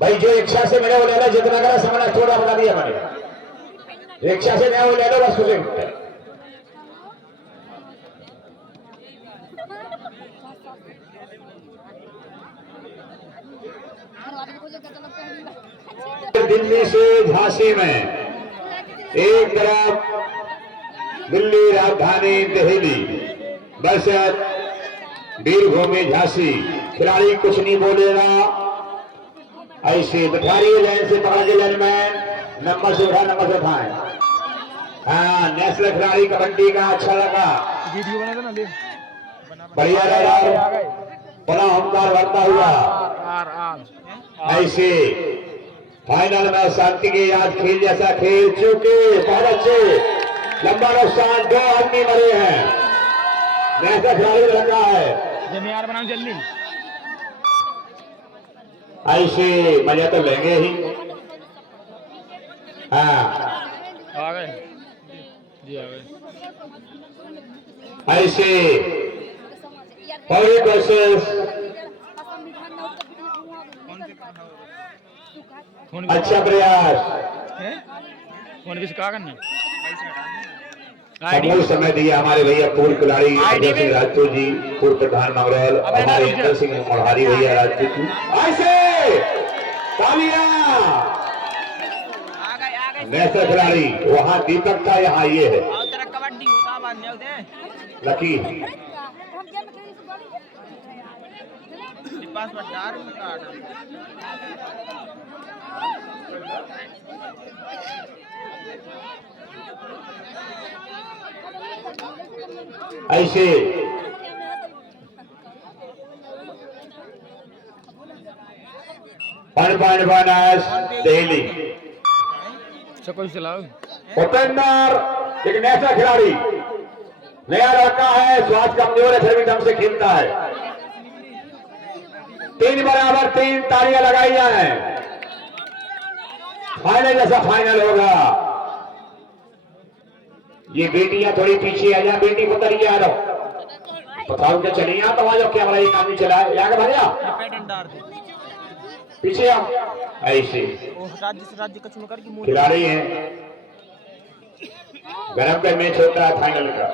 भाई जो रिक्शा से मिले वो ले लो, जितना करा सामान थोड़ा बता दिया मैंने। रिक्शा से नया वो ले लो बस उसे। दिल्ली से झांसी में एक तरफ दिल्ली राजधानी दिल्ली बस वीरभूमि झांसी। खिलाड़ी कुछ नहीं बोलेगा, ऐसे बिठारी लाइन से पकड़ के लाइन में नंबर से उठाए। हाँ, नेशनल खिलाड़ी कबड्डी का अच्छा लगा, वीडियो बना देना ले, बढ़िया रहा, बड़ा हमकार बनता हुआ। ऐसे फाइनल में शांति के आज खेल जैसा खेल चुके, बहुत अच्छे लंबा नुकसान, 2 आदमी मरे हैं, नेशनल खिलाड़ी लगा है। जमीयार बनाओ जल्दी। ऐसे मजा तो लेंगे ही। हाँ आ गए जी, आ गए। ऐसे पब्लिक वर्सेस अच्छा प्रयास। फोन किस कहा करना बहुत समय दिया हमारे भैया पूर्व खिलाड़ी अजय सिंह राजपूत जी, पूर्व प्रधान मंगरौल, हमारे इंद्र सिंह मल्हारी भैया राजपूत जी। ऐसे तालियां। नेशनल खिलाड़ी वहाँ दीपक था, यहाँ ये है कबड्डी लकी। ऐसे दिल्ली कोई चलाओ। उपेंद्र एक नया खिलाड़ी, नया लड़का है, स्वास्थ्य कमजोर है, फिर भी दम से खेलता है। 3 बराबर 3 तालियां लगाई जाए, फाइनल जैसा फाइनल होगा। ये बेटियां थोड़ी पीछे आ जाए, बेटी को तरीके आ रहा बताओ क्या चलिए यहाँ तो आ जाओ, क्या हमारा एक आदमी चला है यहाँ का भैया पीछे आओ। ऐसे खिलाड़ी हैं, गरम का मैच होता है फाइनल का।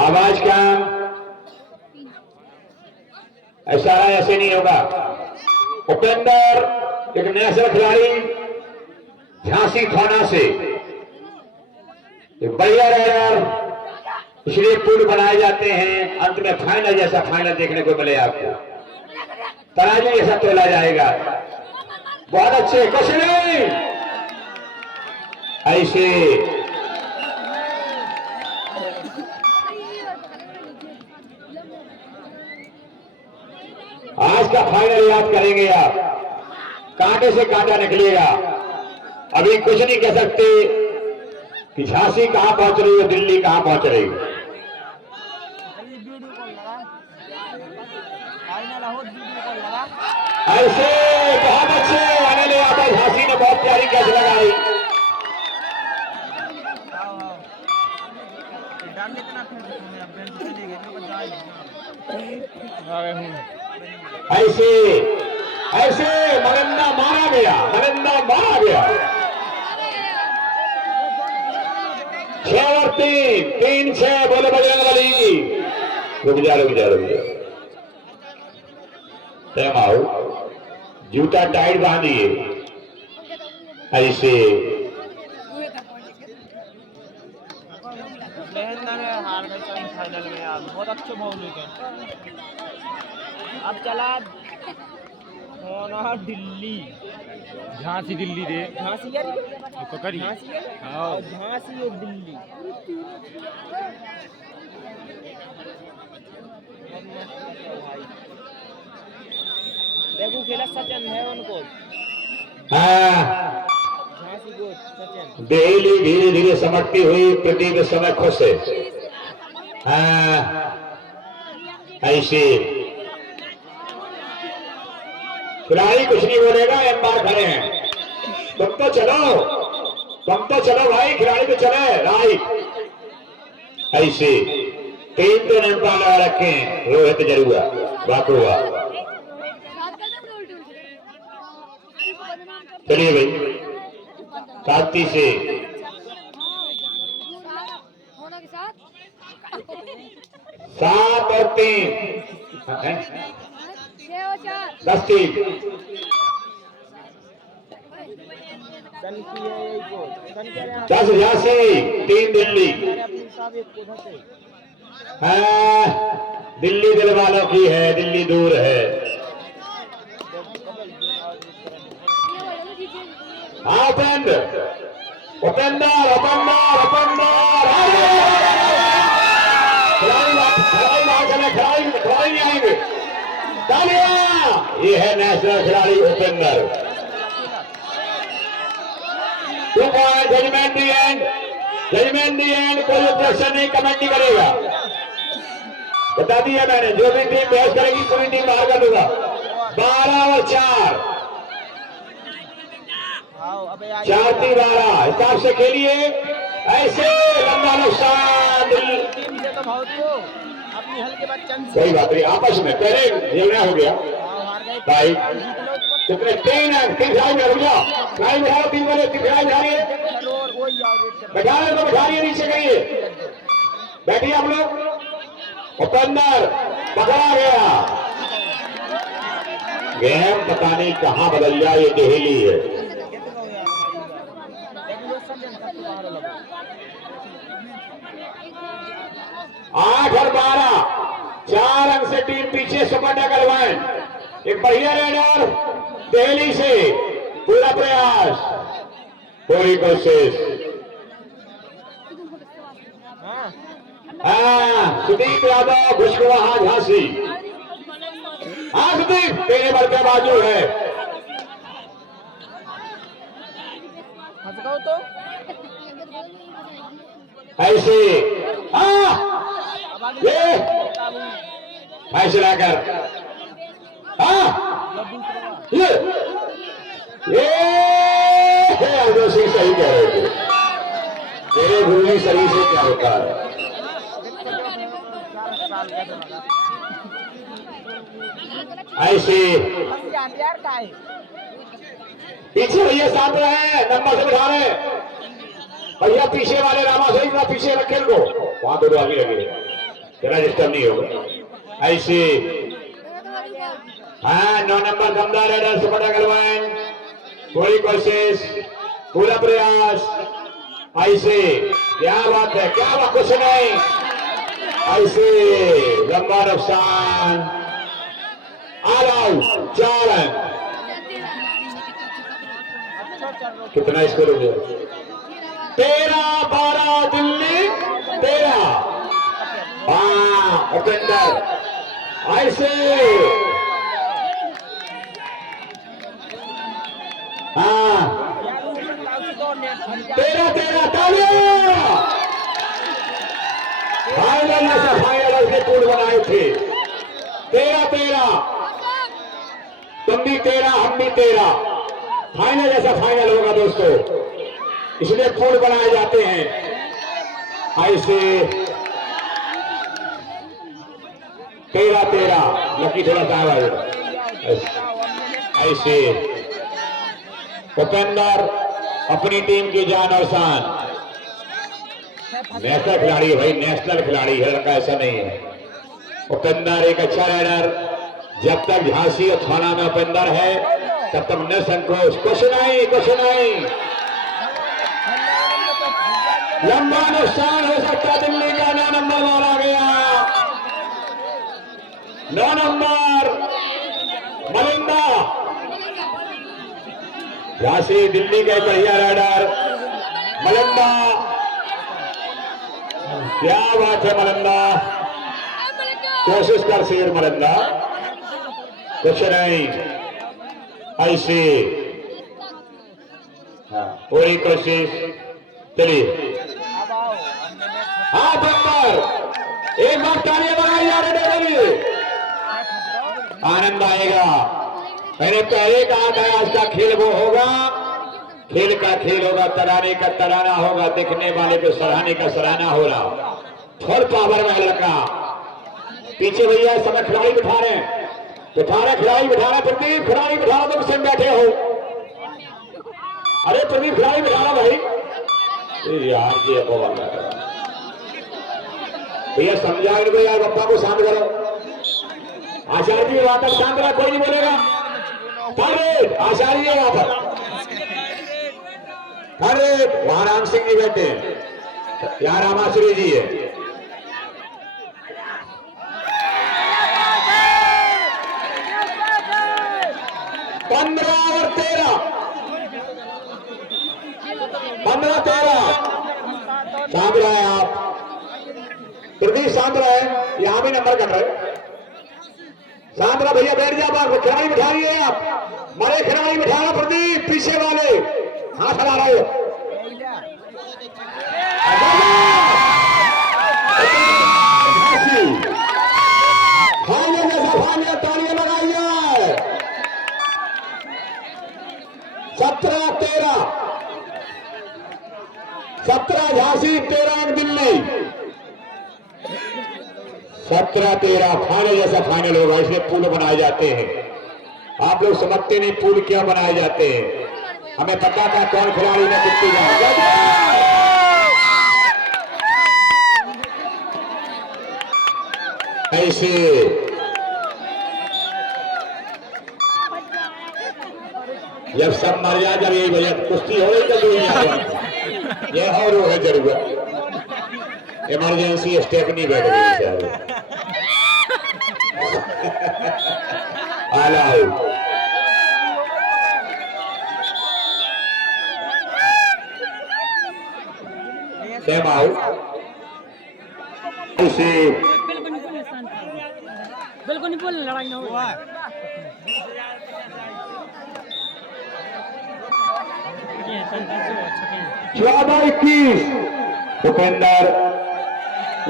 आवाज का इशारा ऐसे नहीं होगा। उपेंद्र एक नेशनल खिलाड़ी झांसी थाना से, बढ़िया रहा, इसलिए पूल बनाए जाते हैं। अंत में फाइनल जैसा फाइनल देखने को मिले आपको, तराजू जैसा तोला जाएगा। बहुत अच्छे कुछ नहीं ऐसे आज का फाइनल याद करेंगे आप, कांटे से कांटा निकलेगा। अभी कुछ नहीं कह सकते कि झांसी कहां पहुंच रही है, दिल्ली कहां पहुंच रही है। ऐसे बहुत अच्छे अनिल यादव, झांसी ने बहुत प्यारी कैच लगाई। ऐसे ऐसे मरन्ना मारा गया, मरन्ना मारा गया। 6 और 3, 3-6 बोले बजरंगबली की। रुक जा टाइम आउट, जूता टाइट बांधिए। ऐसे हार गए सेमीफाइनल में यार, बहुत अच्छे बॉलिंग है। अब चला होना दिल्ली, झांसी दिल्ली दे, झांसी यार तो करी हां, झांसी और दिल्ली। देखो खेला सचिन है उनको। हाँ, झांसी को सचिन। दिल्ली धीरे धीरे समझती हुई प्रति के समय खुश है। ऐसे खिलाड़ी कुछ नहीं बोलेगा, एम्पायर खड़े हैं। तुम तो चलो भाई, खिलाड़ी तो चले राइट। ऐसे तीन तो नेमपा लगा रखे हैं, रोहित जरुआ बाकुआ। चलिए भाई, साथी से 7 और 3 10 3 10 झांसी 3 दिल्ली। दिल्ली दिल वालों की है, दिल्ली दूर है। हाँ उपेंद्र उपेंद्र उपेंद्र उपेंद्र खिलाड़ी नहीं आएंगे। तालियां, ये है नेशनल खिलाड़ी Upendra. 2 point, judgement the end, judgement the end. कोई ऑब्जेक्शन नहीं, कमेंट नहीं करेगा। बता दिया मैंने, जो भी टीम बहस करेगी पूरी टीम बाहर कर दूंगा। 12 और 4 4 3 12 हिसाब से खेलिए। ऐसे लंबा नुकसान, कोई बात नहीं, आपस में पहले झेलना हो गया भाई। कितने 3 है, 3 खिलाड़ी में रुक जाओ, खिलाड़ी बिठाओ, 3 वाले खिलाड़ी बिठाइए, बैठाने तो बिठाइए, नीचे करिए, बैठिए आप लोग। उपेंद्र पकड़ा गया, गेम पता नहीं कहां बदल जाए, ये देहली है। 8 और 12 4 अंक से टीम पीछे। सुपर डबल 1, एक बढ़िया रेडर दिल्ली से, पूरा प्रयास, पूरी कोशिश। सुदीप यादव घुसकुआहा झांसी। हाँ सुदीप, तेरे बढ़ते बाजू है। तो ऐसे ये फैसला कर। ये सही कह रहे थे, तेरे भूमि शरीर से क्या होता है। ऐसे पीछे भैया साथ रहे, नंबर से बिठा रहे भैया, पीछे वाले रामा सही ना पीछे रखे इनको, वहां 2 आगे लगे, तेरा डिस्टर्ब नहीं होगा। ऐसे 9 नंबर दमदार रेडर सुपर डबल 1, पूरी कोशिश, पूरा प्रयास। ऐसे क्या बात है, क्या बात, कुछ नहीं। ऐसे लंबा नुकसान, ऑल आउट, 4 अंक। कितना स्कोर हो गया? 13-12 दिल्ली 13। उपेंद्र ऐसे 13-13 तालियां। फाइनल ऐसा फाइनल ऐसे पूल बनाए थे। 13-13, तुम भी 13 हम भी 13, फाइनल ऐसा फाइनल होगा दोस्तों, इसलिए पूल बनाए जाते हैं। ऐसे 13-13, लकी थोड़ा सा आएगा। ऐसे उपेंद्र अपनी टीम की जान और शान, नेशनल खिलाड़ी है भाई, नेशनल खिलाड़ी है, लड़का ऐसा नहीं है। उपेंद्र एक अच्छा राइडर, जब तक झांसी और थाना में उपेंद्र है तब तक न संकोच, कुछ नहीं कुछ नहीं। लंबा नुकसान हो सकता दिल्ली का, 9 नंबर मारा गया, 9 नंबर मलिंदा। झांसी दिल्ली का बढ़िया राइडर मलिंदा, क्या बात है मलिंदा, कोशिश कर शेर मलिंदा, कुछ नहीं। ऐसे पूरी कोशिश, चलिए। हाँ बंदर, एक बार तालियां बजाई जा रही है, आनंद आएगा। मैंने पहले कहा था आज का खेल वो होगा, खेल का खेल होगा, तराने का तराना होगा, देखने वाले को सराहने का सराहना हो रहा। फुल पावर में लड़का। पीछे भैया इस समय खिलाड़ी बिठा रहे हैं, खिलाड़ी बिठा रहे। प्रदीप खिलाड़ी बिठा रहा, तुम संग बैठे हो। अरे प्रदीप खिलाड़ी बिठा रहा भाई। यार ये भैया समझा इनको यार, बप्पा को शांत करो। आचार्य जी वहां तक शांत रहा, कोई नहीं बोलेगा। आचार्य जी वहां पर, अरे वहां राम सिंह जी बैठे हैं, यहाँ रामाश्री जी है। पंद्रह और 13 शांत रहे आप, प्रदीप शांत रहे, यहां भी नंबर कट रहे। शांत रहा भैया, बैठ जाओ। आप खिलाड़ी बिठा रही है, आप बड़े खिलाड़ी बिठा रहे। प्रदीप पीछे वाले हाथ हला रहे हो। तालियां लगाइए। 17-13, 17 झांसी, 13 दिल्ली। 17-13 फाइनल जैसा फाइनल होगा। इसलिए पुल बनाए जाते हैं। आप लोग समझते नहीं पुल क्या बनाए जाते हैं। हमें पता था कौन खिलाड़ी ने कितनी जाएगा। ऐसे जब सब मर जाए, जब यही वजह कुश्ती हो गई, जब ये और वो है जरूरत। इमरजेंसी स्टेप नहीं बैठ गई सर। आला सेम आउट। उसे बिल्कुल नहीं बोलने, लड़ाई ना हो। 14-21 भूपेंद्र,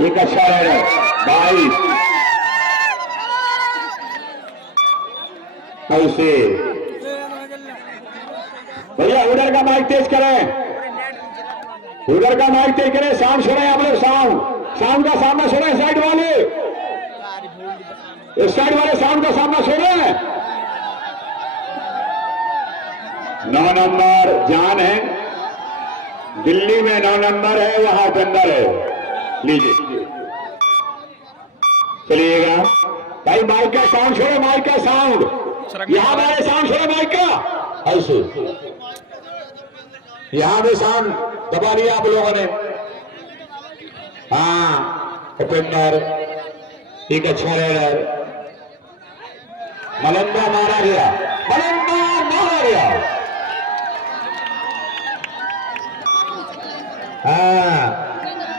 एक अच्छा है 22 ऐसे। भैया उधर का माइक तेज करें, उधर का माइक तेज करें। साउंड सुने आप लोग, साउंड का सामना सुने। साइड वाले, इस साइड वाले साउंड का सामना सुने। 9 नंबर जान है, दिल्ली में 9 नंबर है, वहां उपेंद्र है। लीजिए चलिएगा भाई। माइक का साउंड छोड़ो, माइक का साउंड यहां वाले साउंड छोड़ो, माइक का ऐसे। यहां भी साउंड दबा लिया आप लोगों ने। हाँ उपेंद्र एक अच्छा रेडर। मलंदा मारा गया, मलंदा मारा गया। हाँ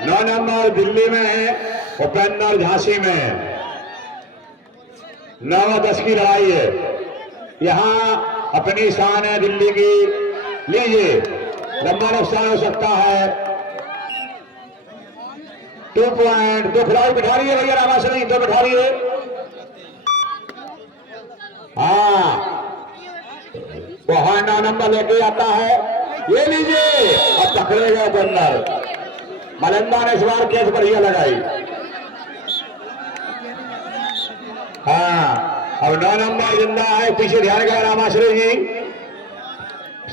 9 नंबर दिल्ली में है, उपेंद्र झांसी में। 9-10 की लड़ाई है। यहां अपनी शान है दिल्ली की। लीजिए लंबा नुकसान हो सकता है। 2 पॉइंट। 2 खिलाड़ी बिठा रही है भैया रामाश्री, 2 बिठा रही है। हाँ वहां 9 नंबर लेके आता है। ये लीजिए, अब पकड़ेगा उपेंद्र। मलंदा ने इस बार केस बढ़िया लगाई। हाँ अब 9 नंबर जिंदा है। पीछे ध्यान करें रामाश्री जी,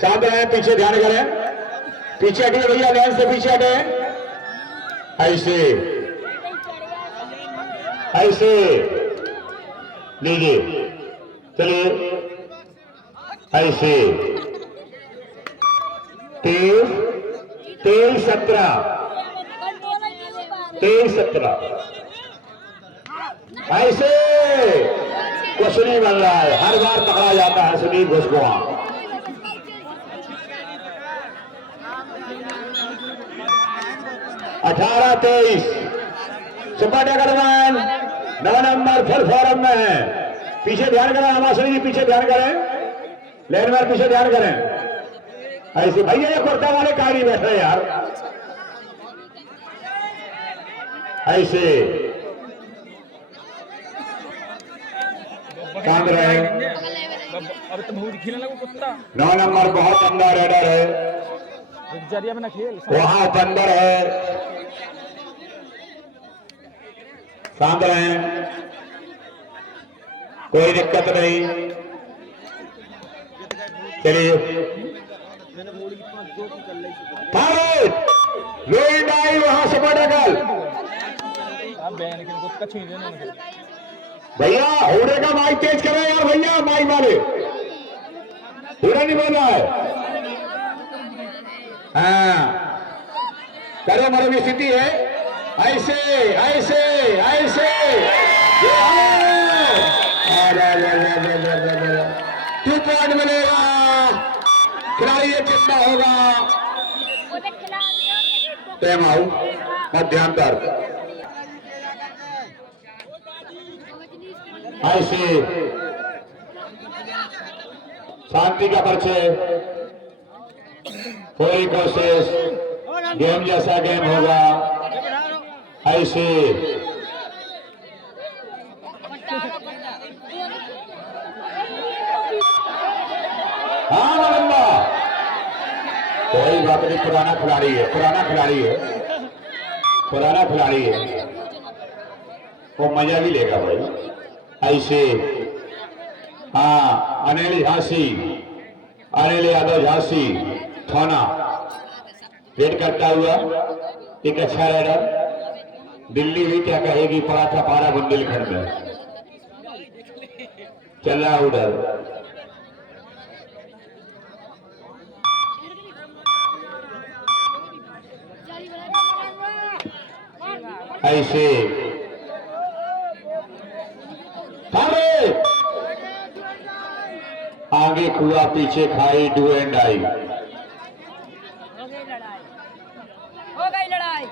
शांत रहे, पीछे ध्यान करें। पीछे हटिए भैया, लाइन से पीछे हटे। ऐसे ऐसे लीजिए, चलिए ऐसे। 23-17 ऐसे। कुछ नहीं बन रहा है, हर बार पकड़ा जाता है Sunil घुसकुआ। 18-23 super Tacker man. 9 number full form में है। पीछे ध्यान करें रामाश्री जी, पीछे ध्यान करें। लेन में पीछे ध्यान करें। ऐसे भैया ये कुर्ता वाले कहा नहीं बैठ रहे यार। ऐसे कांद रहे। अब तो बहुत खेलने लगो कुत्ता। 9 नंबर बहुत अंदर रेडर है, जरिया में ना खेल। वहां अंदर है। शांत रहें, कोई दिक्कत नहीं। चलिए वहां सपोर्ट भैया, होड़े का माइक तेज करो यार भैया, माइक वाले पूरा नहीं बोल रहा है। हाँ करो, मरम स्थिति है, ऐसे ऐसे ऐसे टू पॉइंट मिलेगा, खिलाड़ी ये कितना होगा, टाइम आउट मध्यांतर। ऐसे शांति का परिचय, कोई कोशिश, गेम जैसा गेम होगा। ऐसे हाँ नंदा, कोई बात नहीं, पुराना खिलाड़ी है, पुराना खिलाड़ी है, पुराना खिलाड़ी है, वो मजा भी लेगा भाई। ऐसे हाँ, अनिल झांसी, अनिल यादव झांसी थाना रेड करता हुआ एक अच्छा राइडर। दिल्ली भी क्या कहेगी, पड़ा था पारा बुंदेलखंड में, चल रहा उधर। ऐसे आगे खुआ पीछे खाई, डू एंड आई, हो गई लड़ाई।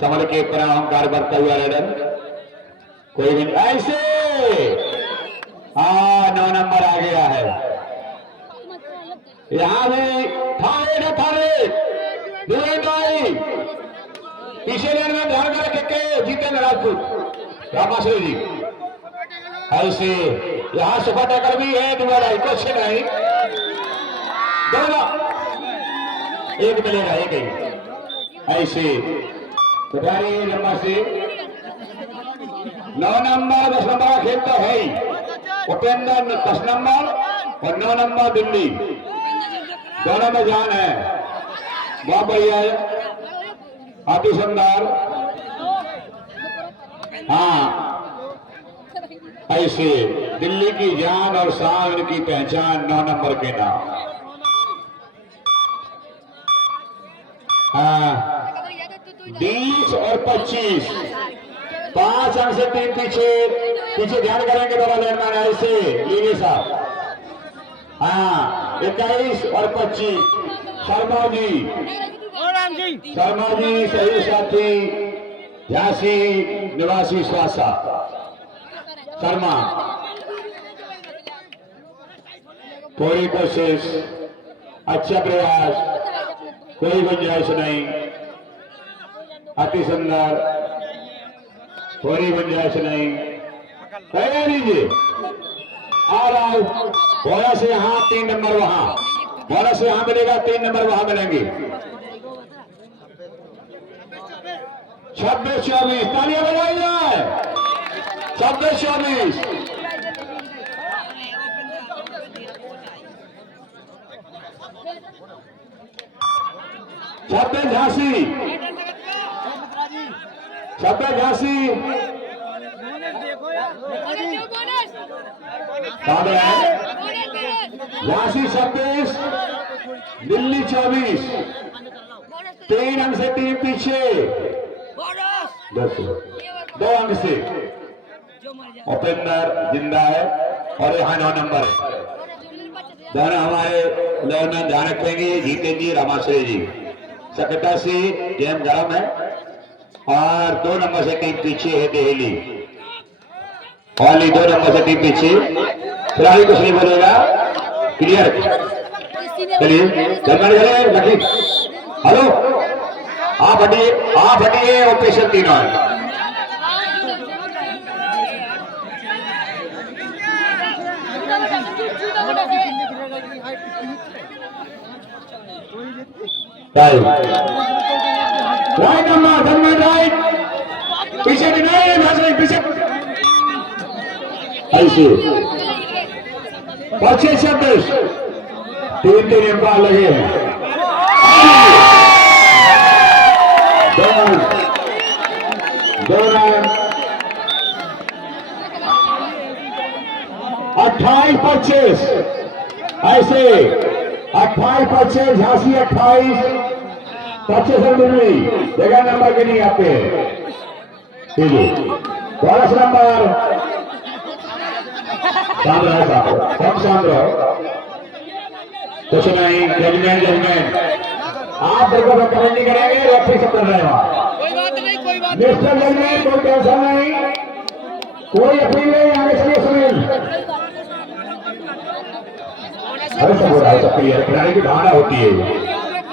समझ के पर अहंकार बढ़ता हुआ रेडर, कोई भी ऐसे हाँ 9 नंबर आ गया है। यहाँ भी थारे न थारे, डू एंड आई, पीछे लेन में ध्यान में रख के जीतेंद्र राजपूत रामाश्री जी। ऐसे यहाँ सुपर टैकर भी है, दोबारा कुछ नहीं, दोनों एक मिलेगा, एक ही। ऐसे नंबर से 9 नंबर 10 नंबर का खेल तो है ही, उपेंद्र 10 नंबर और 9 नंबर दिल्ली, दोनों में जान है। बहुत बढ़िया है, अति सुंदर। हाँ ऐसे दिल्ली की जान और शान की पहचान 9 नंबर के नाम। हाँ 20 और 25, 5 अंक से 3 पीछे, पीछे ध्यान करेंगे बाबा लैंडमैन, ऐसे लीजिए साहब। हाँ 21 और 25, शर्मा जी, शर्मा जी सही साथी झांसी निवासी स्वासा शर्मा, पूरी कोशिश, अच्छा प्रयास, कोई गुंजाइश नहीं, अति सुंदर, पूरी गुंजाइश नहीं, कह लीजिए। और बोनस से यहाँ 3 नंबर, वहां बोनस से यहाँ मिलेगा, 3 नंबर वहां मिलेंगे। 26-24, तालियां बजाई जाए, 26-24। छब्बीस झांसी, 26 झांसी, झांसी 26, दिल्ली 24, 3 अंक से 3 पीछे, 2 अंक से उपेंद्र जिंदा है और यहाँ 9 नंबर है। दोनों हमारे लोग ध्यान रखेंगे, जीतेंद्र जी रामाश्री जी। सकता से गेम गरम है और 2 नंबर से 3 पीछे है दिल्ली, ओनली 2 नंबर से 3 पीछे, खिलाड़ी कुछ नहीं बोलेगा, क्लियर। चलिए लकी, हेलो आप हटिए, ऑपरेशन 3 है। राइट नंबर, राइट, पीछे भी नहीं, पीछे ऐसे 25-26 3 अंपायर लगे हैं। 2 रन 28-25 ऐसे 28-25 झांसी 28-25 रन दिल्ली जगह नंबर के नहीं आते ठीक है। 12 नंबर शाम रहा साहब कम शाम रहो कुछ नहीं जजमेंट आप बिल्कुल कमेंट नहीं करेंगे रेफरी सब कर रहे हैं मिस्टर जजमेंट कोई टेंशन नहीं कोई अपील नहीं आगे चलिए सुनील अरे सब हो रहा है सब क्लियर खिलाड़ी की भावना होती है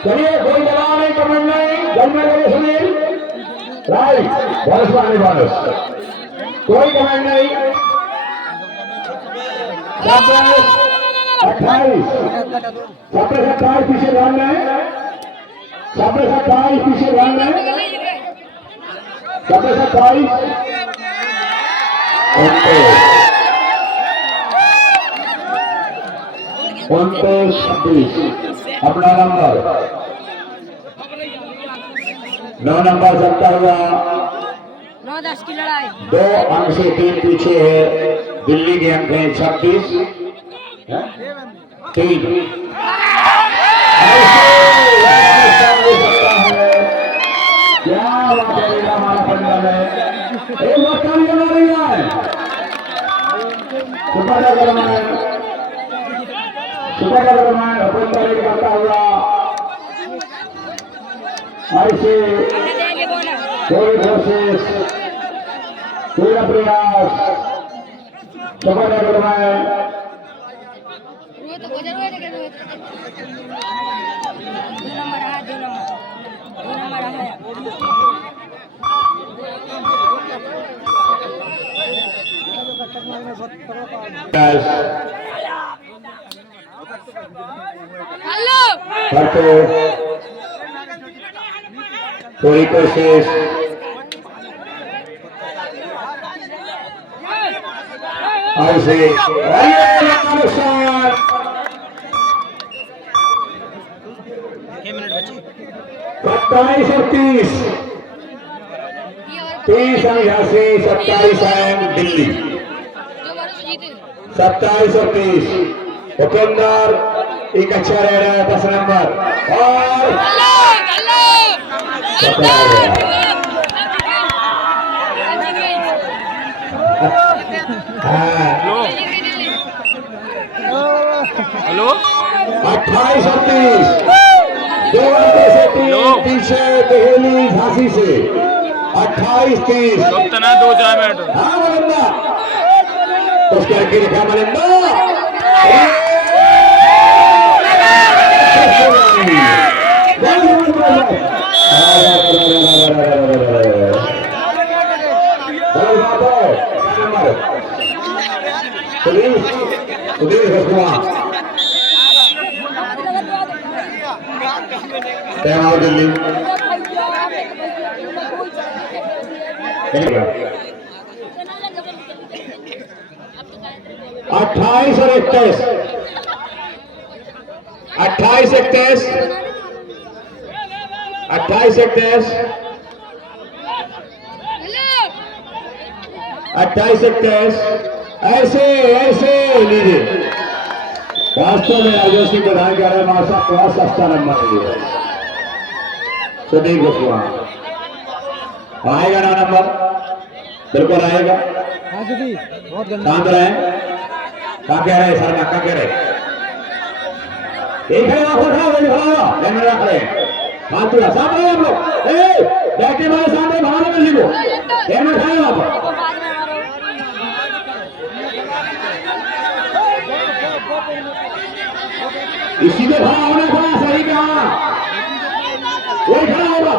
चलिए कोई दबाव नहीं कमेंट नहीं जजमेंट करिए सुनील राइट बोनस आने बोनस कोई कमेंट नहीं 27-28 पीछे ध्यान में 27-28 पीछे ध्यान में 27-28 29-26 अपना नंबर 9 नंबर चलता हुआ 9-10 की लड़ाई 2 अंक से 3 पीछे है दिल्ली के अंक हैं 26 3 क्या बात है हमारा पंजाब है एक बात काम करना रही है सुपर अपन तारीख करता हुआ ऐसे कोई कोशिश कोई प्रयास सुपर कोई कोशिश ऐसे 27 और 30 27 है दिल्ली 27 और 30 उपेंद्र एक अच्छा रह रहा है 10 नंबर और हेलो 28 और 30 2 घंटे से 3 पीछे दहेली झांसी से 28-30 2-4 मिनट हाँ मलिंदा कुछ करके दिखा मलिंदा दिल्ली 28 और 21 28-21 28-21 28-21 ऐसे लीजिए वास्तव में राजेश सिंह बधाई कर रहे हैं हमारे साथ थोड़ा सस्ता नंबर है सुनील घोषवा आएगा ना नंबर बिल्कुल आएगा शांत रहे क्या कह रहे शर्मा क्या कह रहे एक है आप रख रहे फालतू सामने आप लोग बैठे वाले सामने बाहर में लिखो कैमरा खाए वहां पर इसी में खड़ा होना था सही कहा वही खड़ा होगा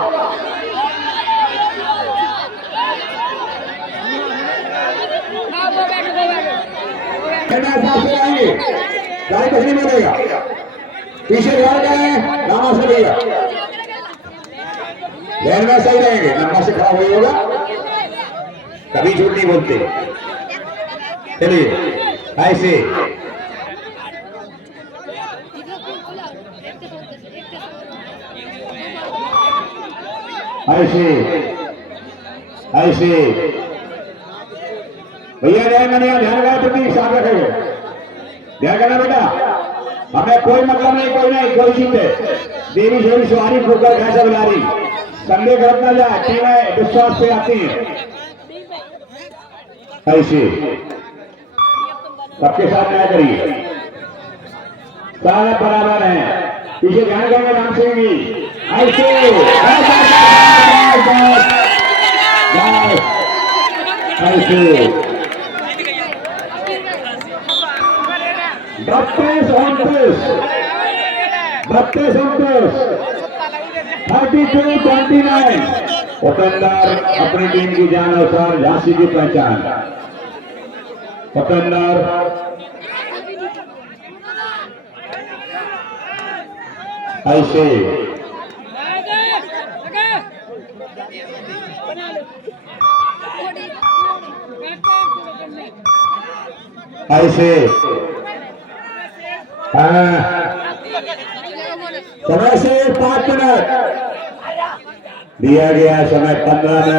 आएंगे गाड़ी कुछ नहीं मिलेगा पीछे ध्यान गए नामा से भैया लेन में सही रहेंगे नंबर से खड़ा हुई होगा कभी झूठ नहीं बोलते चलिए ऐसे ऐसे ऐसे भैया ध्यान करना, ध्यान रखा प्रति साफ रखेंगे, ध्यान करना बेटा। हमें कोई मतलब नहीं, कोई नहीं, कोई जीत है। देवी देवी सवारी होकर कैसे बुला रही, संदेह गलत ना जाए, टीमें विश्वास से आती है। ऐसे सबके साथ न्याय करिए, सारे बराबर हैं। पीछे ध्यान करेंगे राम सिंह जी। ऐसे 32-29 उपेंद्र अपनी टीम की जान अनुसार झांसी की पहचान। उपेंद्र ऐसे ऐसे समय से 5 मिनट दिया गया, समय 15 मिनट।